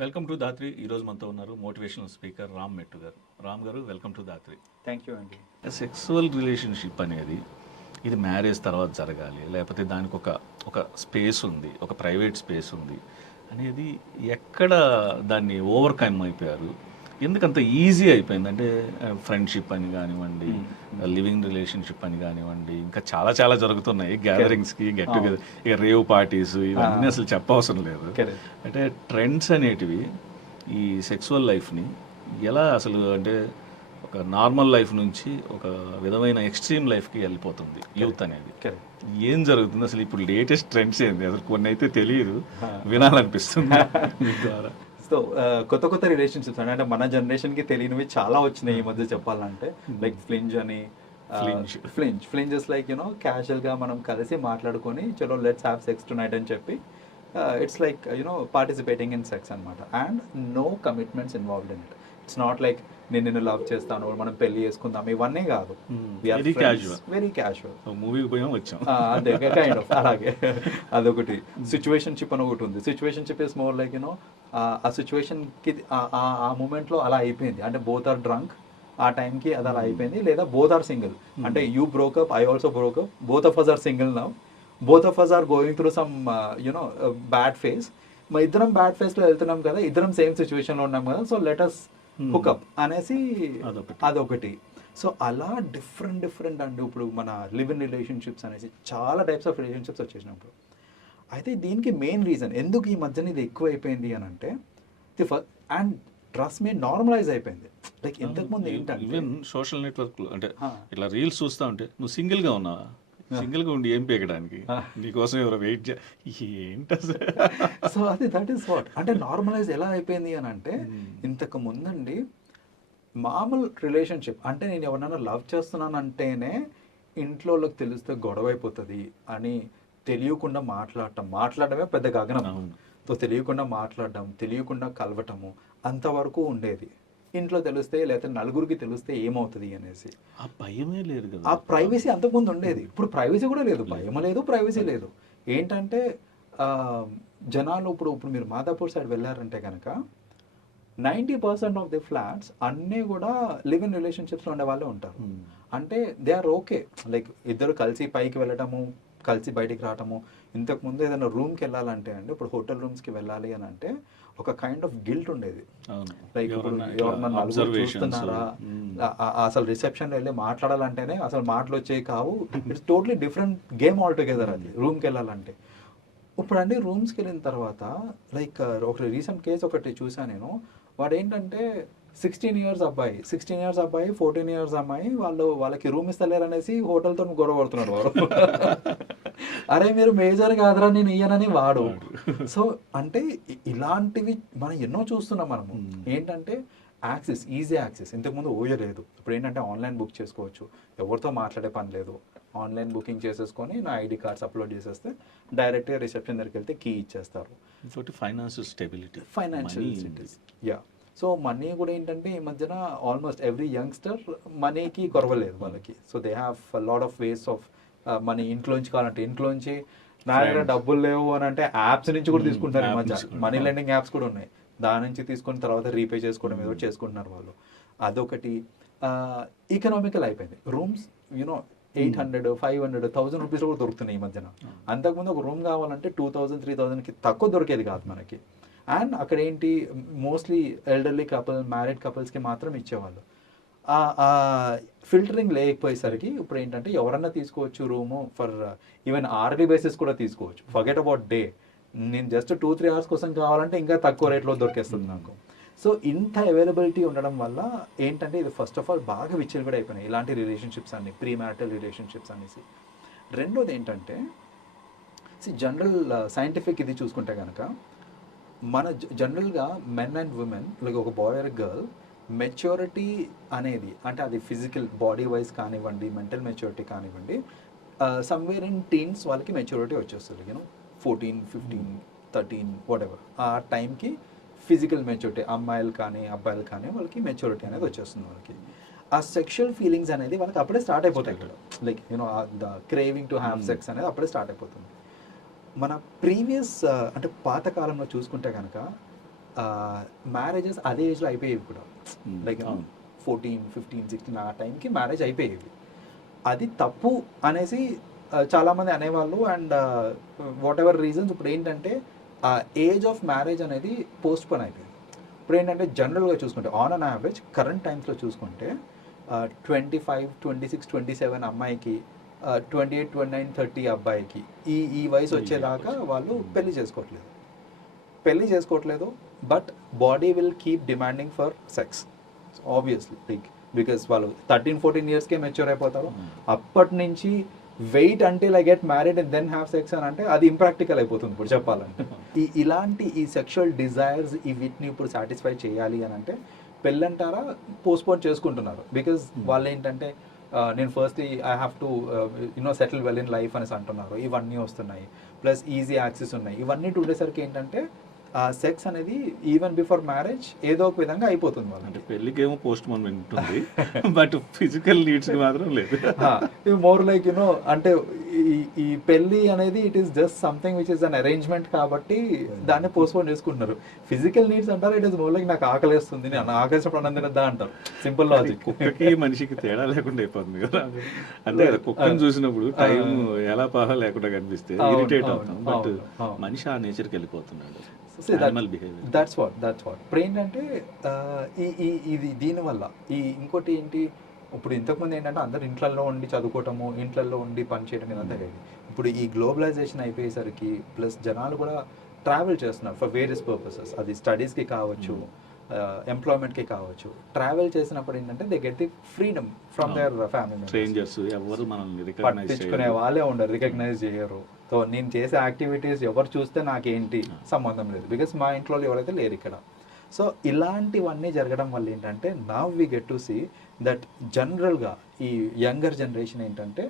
Welcome to Dhatri. ఈరోజు మనతో ఉన్నారు మోటివేషనల్ స్పీకర్ రామ్ మెట్టు గారు. రామ్ గారు, welcome to Dhatri. Thank you అండి. సెక్సువల్ రిలేషన్షిప్ అనేది ఇది మ్యారేజ్ తర్వాత జరగాలి, లేకపోతే దానికి ఒక స్పేస్ ఉంది, ఒక ప్రైవేట్ స్పేస్ ఉంది అనేది ఎక్కడ దాన్ని ఓవర్కమ్ అయిపోయారు? ఎందుకంత ఈజీ అయిపోయింది? అంటే ఫ్రెండ్షిప్ అని కానివ్వండి, లివింగ్ రిలేషన్షిప్ అని కానివ్వండి, ఇంకా చాలా చాలా జరుగుతున్నాయి. గ్యాదరింగ్స్కి, గెట్ టుగెదర్, ఇక రేవ్ పార్టీస్, ఇవన్నీ అసలు చెప్పవసరం లేదు. అంటే ట్రెండ్స్ అనేటివి ఈ సెక్సువల్ లైఫ్ని ఎలా అసలు అంటే ఒక నార్మల్ లైఫ్ నుంచి ఒక విధమైన ఎక్స్ట్రీమ్ లైఫ్కి వెళ్ళిపోతుంది యూత్ అనేది. ఏం జరుగుతుంది అసలు? ఇప్పుడు లేటెస్ట్ ట్రెండ్స్ ఏంది? అసలు కొన్ని అయితే తెలియదు, వినాలనిపిస్తుంది మీ ద్వారా. సో కొత్త కొత్త రిలేషన్షిప్స్ అంటే మన జనరేషన్కి తెలియనివి చాలా వచ్చినాయి ఈ మధ్య చెప్పాలంటే. లైక్ ఫ్లింజ్ అని, ఫ్లింజెస్ లైక్ క్యాజువల్గా మనం కలిసి మాట్లాడుకొని చలో let's have sex tonight అని చెప్పి it's like participating in sex అనమాట. And no commitments involved in it. It's not like నేను నిన్ను లవ్ చేస్తాను, మనం పెళ్లి చేసుకుందాం, ఇవన్నీ కాదు. Very casual. మూవీకి పోయాం వచ్చాం, అదే కైండ్ ఆఫ్ అలాగే. అదొకటి. సిచ్యువేషన్షిప్ అని ఒకటి ఉంది. సిచ్యువేషన్షిప్ ఇస్ మోర్ లైక్ ఆ సిచ్యువేషన్కి ఆ మూమెంట్లో అలా అయిపోయింది. అంటే బోత్ ఆర్ డ్రంక్, ఆ టైంకి అది అలా అయిపోయింది. లేదా బోత్ ఆర్ సింగిల్, అంటే you broke up, I also broke up, both of us are single now, both of us are going through some bad phase. మా ఇద్దరం బ్యాడ్ ఫేజ్లో వెళ్తున్నాం కదా, ఇద్దరం సేమ్ సిచ్యువేషన్లో ఉన్నాం కదా, సో లెట్ అస్ హుక్అప్ అనేసి అదొకటి. సో అలా డిఫరెంట్ అండి. ఇప్పుడు మన లివ్ ఇన్ రిలేషన్షిప్స్ అనేసి చాలా టైప్స్ ఆఫ్ రిలేషన్షిప్స్ వచ్చేసినప్పుడు అయితే దీనికి మెయిన్ రీజన్ ఎందుకు ఈ మధ్యన ఇది ఎక్కువ అయిపోయింది అని అంటే, అండ్ ట్రస్ట్ మీ నార్మలైజ్ అయిపోయింది. లైక్ ఇంతకుముందు ఏంటంటే ఈవెన్ సోషల్ నెట్వర్క్లు అంటే ఇట్లా రీల్స్ చూస్తూ ఉంటే నువ్వు సింగిల్గా ఉన్నావా, సింగిల్గా ఉండి ఏం పీకడానికి, నీకోసం ఎవరో వెయిట్ ఏంటి అసలు. సో అది దట్ ఈస్ వాట్ అంటే నార్మలైజ్ ఎలా అయిపోయింది అని అంటే, ఇంతకు ముందండి మామూలు రిలేషన్షిప్ అంటే నేను ఎవరినైనా లవ్ చేస్తున్నాను అంటేనే ఇంట్లో వాళ్ళకి తెలిస్తే గొడవ అయిపోతుంది అని తెలియకుండా మాట్లాడడమే పెద్ద గగనం. సో తెలియకుండా మాట్లాడడం, తెలియకుండా కలవటము అంతవరకు ఉండేది. ఇంట్లో తెలిస్తే లేకపోతే నలుగురికి తెలిస్తే ఏమవుతుంది అనేసి ఆ భయమే లేదు కదా. ఆ ప్రైవసీ అంతకుముందు ఉండేది, ఇప్పుడు ప్రైవసీ కూడా లేదు. భయం లేదు, ప్రైవసీ లేదు. ఏంటంటే జనాలు ఇప్పుడు మీరు మాదాపూర్ సైడ్ వెళ్ళారంటే కనుక 90% ఆఫ్ ది ఫ్లాట్స్ అన్నీ కూడా లివ్ ఇన్ రిలేషన్షిప్స్లో ఉండే వాళ్ళే ఉంటారు. అంటే దే ఆర్ ఓకే. లైక్ ఇద్దరు కలిసి పైకి వెళ్ళటము, కలిసి బయటికి రావటము. ఇంతకుముందు ఏదైనా రూమ్కి వెళ్ళాలంటే అండి, ఇప్పుడు హోటల్ రూమ్స్కి వెళ్ళాలి అని అంటే ఒక కైండ్ ఆఫ్ గిల్ట్ ఉండేది. లైక్ ఇప్పుడు ఎవరన్నా నలుగురు చూస్తున్నారా, అసలు రిసెప్షన్లో వెళ్ళి మాట్లాడాలంటేనే అసలు మాటలు వచ్చేవి కావు. It's totally different game all together అది రూమ్కి వెళ్ళాలంటే. ఇప్పుడు అండి రూమ్స్కి వెళ్ళిన తర్వాత లైక్ ఒక రీసెంట్ కేసు ఒకటి చూసాను నేను. వాడు ఏంటంటే 16 years అబ్బాయి, 14 years అమ్మాయి, వాళ్ళకి రూమ్ ఇస్తలేరు అనేసి హోటల్తో గొడవ పడుతున్నాడు వాడు. అరే మీరు మేజర్ కాదురా నేను ఇయ్యనని వాడు. సో అంటే ఇలాంటివి మనం ఎన్నో చూస్తున్నాం మనము. ఏంటంటే యాక్సెస్, ఈజీ యాక్సెస్. ఇంతకుముందు లేదు. ఇప్పుడు ఏంటంటే ఆన్లైన్ బుక్ చేసుకోవచ్చు, ఎవరితో మాట్లాడే పని లేదు. ఆన్లైన్ బుకింగ్ చేసేసుకొని నా ఐడి కార్డ్స్ అప్లోడ్ చేసేస్తే డైరెక్ట్గా రిసెప్షన్ దగ్గరికి వెళ్తే కీ ఇచ్చేస్తారు. Financial stability, yeah. So money కూడా ఏంటంటే ఈ మధ్యన ఆల్మోస్ట్ ఎవ్రీ యంగ్స్టర్ మనీకి కొరవలేదు వాళ్ళకి. So they have lot of ways of money. ఇంట్లోంచి కావాలంటే ఇంట్లోంచి, నా దగ్గర డబ్బులు లేవు అని అంటే యాప్స్ నుంచి కూడా తీసుకుంటారు ఈ మధ్య. మనీ లెండింగ్ యాప్స్ కూడా ఉన్నాయి, దాని నుంచి తీసుకుని తర్వాత రీపే చేసుకోవడం ఏదో చేసుకుంటున్నారు వాళ్ళు. అదొకటి. ఎకనామికల్ అయిపోయింది. రూమ్స్ 800, 500, 1000 రూపీస్ కూడా దొరుకుతున్నాయి ఈ మధ్యన. అంతకుముందు ఒక రూమ్ కావాలంటే 2000, 3000కి తక్కువ దొరికేది కాదు మనకి. అండ్ అక్కడ ఏంటి, మోస్ట్లీ ఎల్డర్లీ కపుల్, మ్యారీడ్ కపుల్స్కి మాత్రం ఇచ్చేవాళ్ళు. ఫిల్టరింగ్ లేకపోయేసరికి ఇప్పుడు ఏంటంటే ఎవరన్నా తీసుకోవచ్చు room for even Arli basis కూడా తీసుకోవచ్చు. Forget about day. నేను జస్ట్ 2-3 hours కోసం కావాలంటే ఇంకా తక్కువ రేట్లో దొరికేస్తుంది నాకు. సో ఇంత అవైలబిలిటీ ఉండడం వల్ల ఏంటంటే ఇది ఫస్ట్ ఆఫ్ ఆల్ బాగా విచ్చలవిడి అయిపోయినాయి ఇలాంటి రిలేషన్షిప్స్ అన్ని, ప్రీ మ్యారిటల్ రిలేషన్షిప్స్ అనేసి. రెండోది ఏంటంటే జనరల్ సైంటిఫిక్ ఇది చూసుకుంటే కనుక మన జనరల్గా మెన్ అండ్ ఉమెన్, లైక్ ఒక బాయ్ ఆర్ గర్ల్, మెచ్యూరిటీ అనేది అంటే అది ఫిజికల్ బాడీ వైజ్ కానివ్వండి, మెంటల్ మెచ్యూరిటీ కానివ్వండి, సమ్వేర్ ఇన్ టీన్స్ వాళ్ళకి మెచ్యూరిటీ వచ్చేస్తుంది. 14, 15, 13 వాటెవర్ ఆ టైంకి ఫిజికల్ మెచ్యూరిటీ, అమ్మాయిలు కానీ అబ్బాయిలు కానీ వాళ్ళకి మెచ్యూరిటీ అనేది వచ్చేస్తుంది వాళ్ళకి. ఆ సెక్షువల్ ఫీలింగ్స్ అనేది వాళ్ళకి అప్పుడే స్టార్ట్ అయిపోతాయి ఇక్కడ. Like the craving to have sex అనేది అప్పుడే స్టార్ట్ అయిపోతుంది. మన ప్రీవియస్ అంటే పాతకాలంలో చూసుకుంటే కనుక మ్యారేజెస్ అదే ఏజ్లో అయిపోయేవి కూడా, లైక్ అవును. 14, 15, 16 ఆ టైంకి మ్యారేజ్ అయిపోయేవి. అది తప్పు అనేసి చాలామంది అనేవాళ్ళు. అండ్ వాట్ ఎవర్ రీజన్స్ ఇప్పుడు ఏంటంటే ఆ ఏజ్ ఆఫ్ మ్యారేజ్ అనేది పోస్ట్ పోన్ అయిపోయింది. ఇప్పుడు ఏంటంటే జనరల్గా చూసుకుంటే ఆన్ అన్ యావరేజ్ కరెంట్ టైమ్స్లో చూసుకుంటే 25, 26, 27 అమ్మాయికి, 28, 29, 30 అబ్బాయికి ఈ వయసు వచ్చేదాకా వాళ్ళు పెళ్లి చేసుకోవట్లేదు. But body will keep demanding for sex obviously, like because వాళ్ళు 13-14 ఇయర్స్కే మెచ్యూర్ అయిపోతారు. అప్పటి నుంచి wait until I get married and then have sex అని అంటే అది ఇంప్రాక్టికల్ అయిపోతుంది ఇప్పుడు చెప్పాలంటే. ఇలాంటి ఈ సెక్షువల్ డిజైర్స్ వీటిని ఇప్పుడు సాటిస్ఫై చేయాలి అని అంటే పెళ్ళంటారా పోస్ట్పోన్ చేసుకుంటున్నారు. బికాజ్ వాళ్ళు ఏంటంటే నేను firstly I have to settle well in life అనేసి అంటున్నారు. ఇవన్నీ వస్తున్నాయి, ప్లస్ ఈజీ యాక్సెస్ ఉన్నాయి. ఇవన్నీ ఉండేసరికి ఏంటంటే సెక్స్ అనేది ఈవెన్ బిఫోర్ మ్యారేజ్ ఏదో ఒక విధంగా అయిపోతుంది వాళ్ళకి. అంటే పెళ్ళికేమో పోస్ట్ పోన్ ఉంటుంది, బట్ ఫిజికల్ నీడ్స్కి మాత్రం లేదు. మోర్ లైక్ అంటే ఈ పెళ్ళి అనేది it is just something which is an arrangement కాబట్టి దాన్ని పోస్ట్పోన్ చేసుకుంటున్నారు. ఫిజికల్ నీడ్స్ అంటారు ఇట్ ఇస్ మోర్ లైక్ నాకు ఆకలిస్తుంది, నేను ఆకలిసినప్పుడు అన్నం తినద్దా అంటారు. Simple logic. కుక్కకి మనిషికి తేడా లేకుండా అయిపోతుంది కదా. అంతే కదా, కుక్కను చూసినప్పుడు టైం ఎలా పాహ లేకుండా కనిపిస్తే ఇరిటేట్ అవుతాం, బట్ మనిషి ఆ నేచర్కి వెళ్ళిపోతున్నాడు. దట్స్ వాట్ ఇప్పుడు ఏంటంటే ఇది దీనివల్ల ఇంకోటి ఏంటి, ఇప్పుడు ఇంతకుముందు ఏంటంటే అందరు ఇంట్లలో ఉండి చదువుకోవటము, ఇంట్లలో ఉండి పని చేయడం ఇదంతా లేదు. ఇప్పుడు ఈ గ్లోబలైజేషన్ అయిపోయేసరికి ప్లస్ జనాలు కూడా ట్రావెల్ చేస్తున్నారు ఫర్ వేరియస్ పర్పసెస్. అది స్టడీస్కి కావచ్చు, ఎంప్లాయ్మెంట్కి కావచ్చు. ట్రావెల్ చేసినప్పుడు ఏంటంటే they get the freedom from their family. Strangers ఎవరు మనల్ని పట్టించుకునే వాళ్ళే ఉండరు, రికగ్నైజ్ చేయరు. సో నేను చేసే యాక్టివిటీస్ ఎవరు చూస్తే నాకేంటి సంబంధం లేదు, బికాస్ మా ఇంట్లో ఎవరైతే లేరు ఇక్కడ. సో ఇలాంటివన్నీ జరగడం వల్ల ఏంటంటే now we get to see that జనరల్గా ఈ యంగర్ జనరేషన్ ఏంటంటే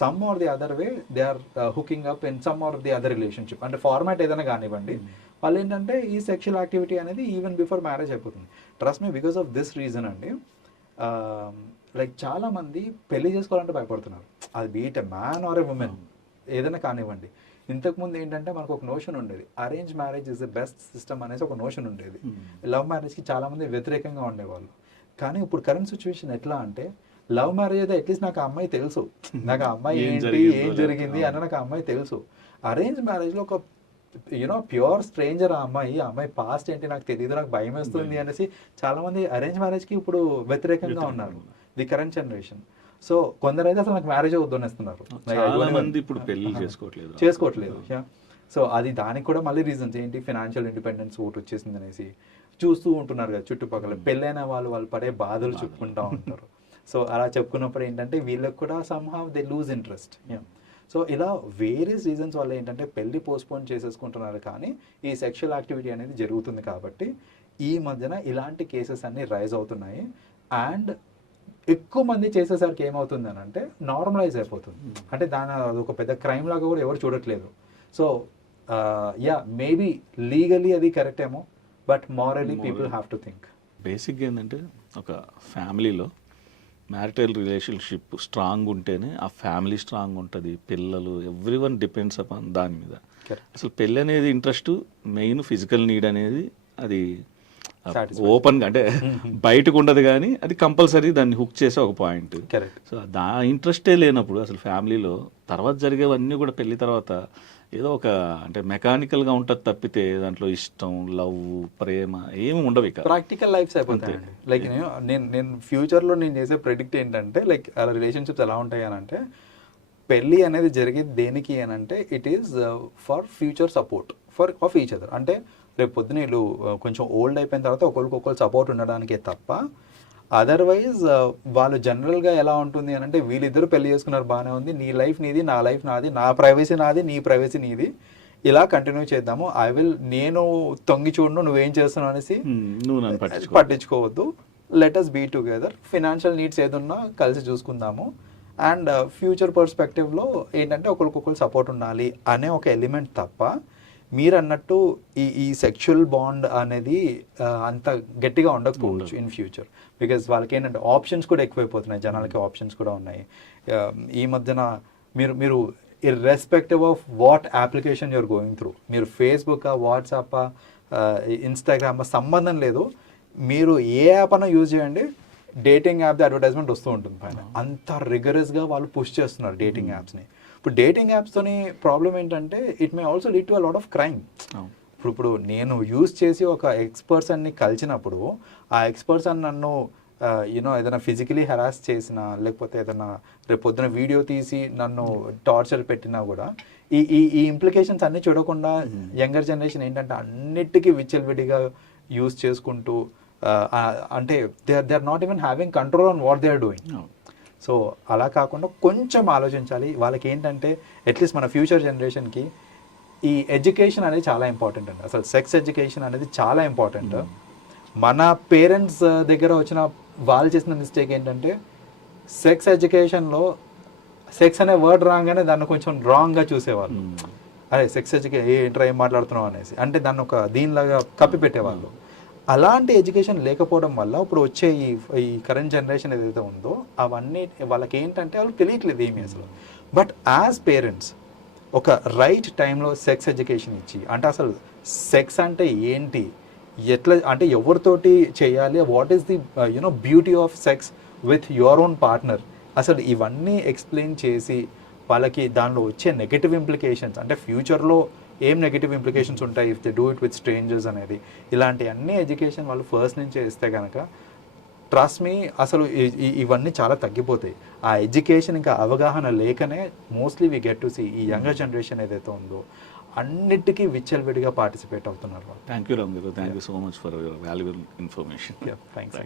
some or the other way they are hooking up in some or the other relationship. అంటే ఫార్మాట్ ఏదైనా కానివ్వండి, వాళ్ళు ఏంటంటే ఈ సెక్షువల్ యాక్టివిటీ అనేది ఈవెన్ బిఫోర్ మ్యారేజ్ అయిపోతుంది. Trust me, because of this reason అండి, లైక్ చాలామంది పెళ్లి చేసుకోవాలంటే భయపడుతున్నారు. అది be it a man or a woman ఏదైనా కానివ్వండి. ఇంతకుముందు ఏంటంటే మనకు ఒక నోషన్ ఉండేది, arrange marriage is the best system అనేసి ఒక నోషన్ ఉండేది. లవ్ మ్యారేజ్కి చాలామంది వ్యతిరేకంగా ఉండేవాళ్ళు. కానీ ఇప్పుడు కరెంట్ సిచ్యువేషన్ ఎట్లా అంటే లవ్ మ్యారేజ్ అయితే అట్లీస్ట్ నాకు ఆ అమ్మాయి తెలుసు, నాకు ఆ అమ్మాయి ఏంటి ఏం జరిగింది అని నాకు ఆ అమ్మాయి తెలుసు. అరేంజ్ మ్యారేజ్లో ఒక ప్యూర్ స్ట్రేంజర్ ఆ అమ్మాయి పాస్ట్ ఏంటి నాకు తెలియదు, నాకు భయం వేస్తుంది అనేసి చాలామంది అరేంజ్ మ్యారేజ్కి ఇప్పుడు వ్యతిరేకంగా ఉన్నారు, ది కరెంట్ జనరేషన్. సో కొందరైతే అసలు నాకు మ్యారేజ్ వద్దనేస్తున్నారు, ఇప్పుడు పెళ్లి చేసుకోవట్లేదు. సో అది దానికి కూడా మళ్ళీ రీజన్స్ ఏంటి, ఫినాన్షియల్ ఇండిపెండెన్స్ ఓటు వచ్చేసింది అనేసి చూస్తూ ఉంటున్నారు కదా చుట్టుపక్కల. పెళ్ళైన వాళ్ళు పడే బాధలు చెప్పుకుంటూ ఉంటారు. సో అలా చెప్పుకున్నప్పుడు ఏంటంటే వీళ్ళకి కూడా somehow they lose interest. So ఇలా వేరియస్ రీజన్స్ వల్ల ఏంటంటే పెళ్లి పోస్ట్పోన్ చేసేసుకుంటున్నారు, కానీ ఈ సెక్షువల్ యాక్టివిటీ అనేది జరుగుతుంది. కాబట్టి ఈ మధ్యన ఇలాంటి కేసెస్ అన్నీ రైజ్ అవుతున్నాయి. అండ్ ఎక్కువ మంది చేసేసరికి ఏమవుతుంది అని అంటే నార్మలైజ్ అయిపోతుంది. అంటే అది ఒక పెద్ద క్రైమ్ లాగా కూడా ఎవరు చూడట్లేదు. సో మేబీ లీగలీ అది కరెక్ట్ ఏమో, but మారలీ people have to think. బేసిక్గా ఏంటంటే ఒక ఫ్యామిలీలో మ్యారిటల్ రిలేషన్షిప్ స్ట్రాంగ్ ఉంటేనే ఆ ఫ్యామిలీ స్ట్రాంగ్ ఉంటుంది, పిల్లలు ఎవ్రీవన్ డిపెండ్స్ అపాన్ దాని మీద. అసలు పెళ్ళి అనేది ఇంట్రెస్ట్ మెయిన్, ఫిజికల్ నీడ్ అనేది అది ఓపెన్గా అంటే బయటకు ఉండదు, కానీ అది కంపల్సరీ దాన్ని హుక్ చేసే ఒక పాయింట్. సో ఇంట్రెస్టే లేనప్పుడు అసలు ఫ్యామిలీలో తర్వాత జరిగేవన్నీ కూడా పెళ్లి తర్వాత ఏదో ఒక అంటే మెకానికల్గా ఉంటుంది తప్పితే దాంట్లో ఇష్టం, లవ్, ప్రేమ ఏమి ఉండవు. ఇక ప్రాక్టికల్ లైఫ్స్ అయిపోతాయి. లైక్ నేను ఫ్యూచర్లో నేను చేసే ప్రెడిక్ట్ ఏంటంటే లైక్ రిలేషన్షిప్స్ ఎలా ఉంటాయి అని అంటే, పెళ్ళి అనేది జరిగేది దేనికి అని అంటే it is for future support of each other. అంటే రేపు పొద్దున వీళ్ళు కొంచెం ఓల్డ్ అయిపోయిన తర్వాత ఒకరికొకరు సపోర్ట్ ఉండడానికే తప్ప అదర్వైజ్ వాళ్ళు జనరల్గా ఎలా ఉంటుంది అని అంటే వీళ్ళిద్దరూ పెళ్లి చేసుకున్నారు బాగానే ఉంది, నీ లైఫ్ నీది, నా లైఫ్ నాది, నా ప్రైవసీ నాది, నీ ప్రైవసీ నీది, ఇలా కంటిన్యూ చేద్దాము. నేను తొంగి చూడను నువ్వేం చేస్తున్నావు అనేసి పట్టించుకోవద్దు. Let us be together. Financial needs ఏదున్నా కలిసి చూసుకుందాము. అండ్ ఫ్యూచర్ పర్స్పెక్టివ్లో ఏంటంటే ఒకరికొకరు సపోర్ట్ ఉండాలి అనే ఒక ఎలిమెంట్ తప్ప మీరు అన్నట్టు ఈ సెక్షువల్ బాండ్ అనేది అంత గట్టిగా ఉండకపోవచ్చు ఇన్ ఫ్యూచర్. బికాజ్ వాళ్ళకి ఏంటంటే ఆప్షన్స్ కూడా ఎక్కువైపోతున్నాయి, జనాలకి ఆప్షన్స్ కూడా ఉన్నాయి. ఈ మధ్యన మీరు irrespective of what application you are going through, మీరు ఫేస్బుక్, వాట్సాప్, ఇన్స్టాగ్రామ్ సంబంధం లేదు, మీరు ఏ యాప్ అన్నా యూజ్ చేయండి, డేటింగ్ యాప్ అడ్వర్టైజ్మెంట్ వస్తూ ఉంటుంది పైన. అంత రిగరస్గా వాళ్ళు పుష్ చేస్తున్నారు డేటింగ్ యాప్స్ని. ఇప్పుడు డేటింగ్ యాప్స్తోని ప్రాబ్లం ఏంటంటే it may also lead to a lot of crime. ఇప్పుడు నేను యూజ్ చేసి ఒక ఎక్స్పర్సన్ని కలిసినప్పుడు ఆ ఎక్స్పర్సన్ నన్ను యూనో ఏదైనా ఫిజికలీ హెరాస్ చేసినా, లేకపోతే ఏదైనా రేపు పొద్దున వీడియో తీసి నన్ను టార్చర్ పెట్టినా కూడా ఈ ఇంప్లికేషన్స్ అన్నీ చూడకుండా యంగర్ జనరేషన్ ఏంటంటే అన్నిటికీ విచ్చలవిడిగా యూజ్ చేసుకుంటూ అంటే they are not even having control on what they are doing. So అలా కాకుండా కొంచెం ఆలోచించాలి. వాళ్ళకి ఏంటంటే అట్లీస్ట్ మన ఫ్యూచర్ జనరేషన్కి ఈ ఎడ్యుకేషన్ అనేది చాలా ఇంపార్టెంట్ అండి. అసలు సెక్స్ ఎడ్యుకేషన్ అనేది చాలా ఇంపార్టెంట్. మన పేరెంట్స్ దగ్గర వచ్చిన వాళ్ళు చేసిన మిస్టేక్ ఏంటంటే సెక్స్ ఎడ్యుకేషన్లో సెక్స్ అనే వర్డ్ రాగానే దాన్ని కొంచెం రాంగ్గా చూసేవాళ్ళు. అరే సెక్స్ ఏంట్రా ఏం మాట్లాడుతున్నావు అనేసి, అంటే దాన్ని ఒక దీనిలాగా కప్పి పెట్టేవాళ్ళు. అలాంటి ఎడ్యుకేషన్ లేకపోవడం వల్ల ఇప్పుడు వచ్చే ఈ కరెంట్ జనరేషన్ ఏదైతే ఉందో అవన్నీ వాళ్ళకి ఏంటంటే వాళ్ళకి తెలియట్లేదు ఏమీ అసలు. బట్ యాజ్ పేరెంట్స్ ఒక రైట్ టైంలో సెక్స్ ఎడ్యుకేషన్ ఇచ్చి, అంటే అసలు సెక్స్ అంటే ఏంటి, ఎట్లా అంటే ఎవరితోటి చేయాలి, what is the you know beauty of sex with your own partner, అసలు ఇవన్నీ ఎక్స్ప్లెయిన్ చేసి వాళ్ళకి దానిలో వచ్చే నెగటివ్ ఇంప్లికేషన్స్, అంటే ఫ్యూచర్లో ఏం నెగటివ్ ఇంప్లికేషన్స్ ఉంటాయి if they do it with strangers అనేది, ఇలాంటి అన్ని ఎడ్యుకేషన్ వాళ్ళు ఫస్ట్ నుంచే ఇస్తే కనుక ట్రస్ట్ మీ అసలు ఇవన్నీ చాలా తగ్గిపోతాయి. ఆ ఎడ్యుకేషన్ ఇంకా అవగాహన లేకనే mostly we get to see ఈ యంగర్ జనరేషన్ ఏదైతే ఉందో అన్నిటికీ విచ్చలవిడిగా పార్టిసిపేట్ అవుతున్నారు. థ్యాంక్ యూ రామ్ గారు, thank you so much for your valuable information. Thanks.